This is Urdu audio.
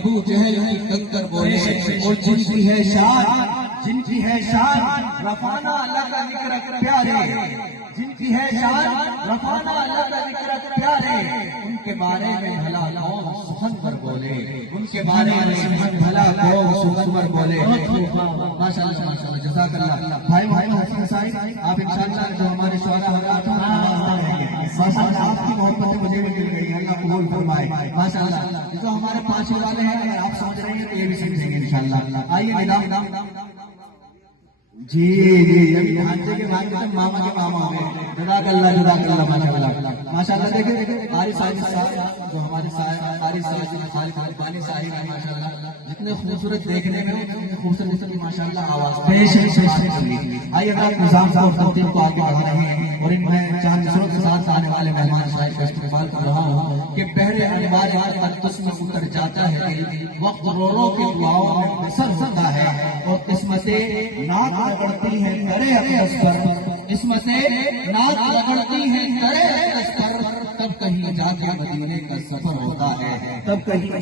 ابو جہل کی کنکر بولے، اور جن کی ہے شان، جن کی ہے شان رفانا اللہ کا ذکر پیارے، جن کی ہے شان رفانا اللہ کا ذکر پیارے، ان کے بارے میں بھلا قوم سخن پر بولے، ان کے بارے میں بھلا قوم سخن پر بولے۔ ماشاء اللہ ماشاء اللہ، جزاک اللہ۔ بھائی محمد حسین صاحب، آپ انشاءاللہ جو ہمارے شعراء حضرات ہیں ماشاء اللہ آپ کی محبت مجھے بھی مل گئی، اللہ قبول فرمائے ماشاء اللہ۔ جو ہمارے پانچ والے ہیں اگر آپ سمجھ رہے ہیں تو یہ بھی سمجھیں گے انشاءاللہ۔ آئیے نظام جی جی بھانجے کے بھانجے تو ماما کے ماما ہوں گے۔ جزاک اللہ ماشاء اللہ ماشاء اللہ۔ دیکھیں قاری صاحب جو ہمارے قاری صاحب خالد البانی صاحب ہیں ماشاء اللہ، جتنے خوبصورت دیکھنے میں خوبصورت ماشاء اللہ آواز پیش آئیے آپ نظام صاحب ترتیب کو آگے بڑھا رہے ہیں، اور ان میں چاند نسلوں کے ساتھ آنے والے مہمان صاحب کا استقبال کر رہا ہوں کہ بحر انوار تقدس میں اتر جاتا ہے وقت رو رو کے دعاؤں میں بسر ہوتا ہے، اور قسمتیں ناک رگڑتی ہیں کرے اقدس پر، قسمتیں ناک رگڑتی ہیں کرے اقدس پر، تب کہیں جا کے مدینے کا سفر ہوتا ہے، تب کہیں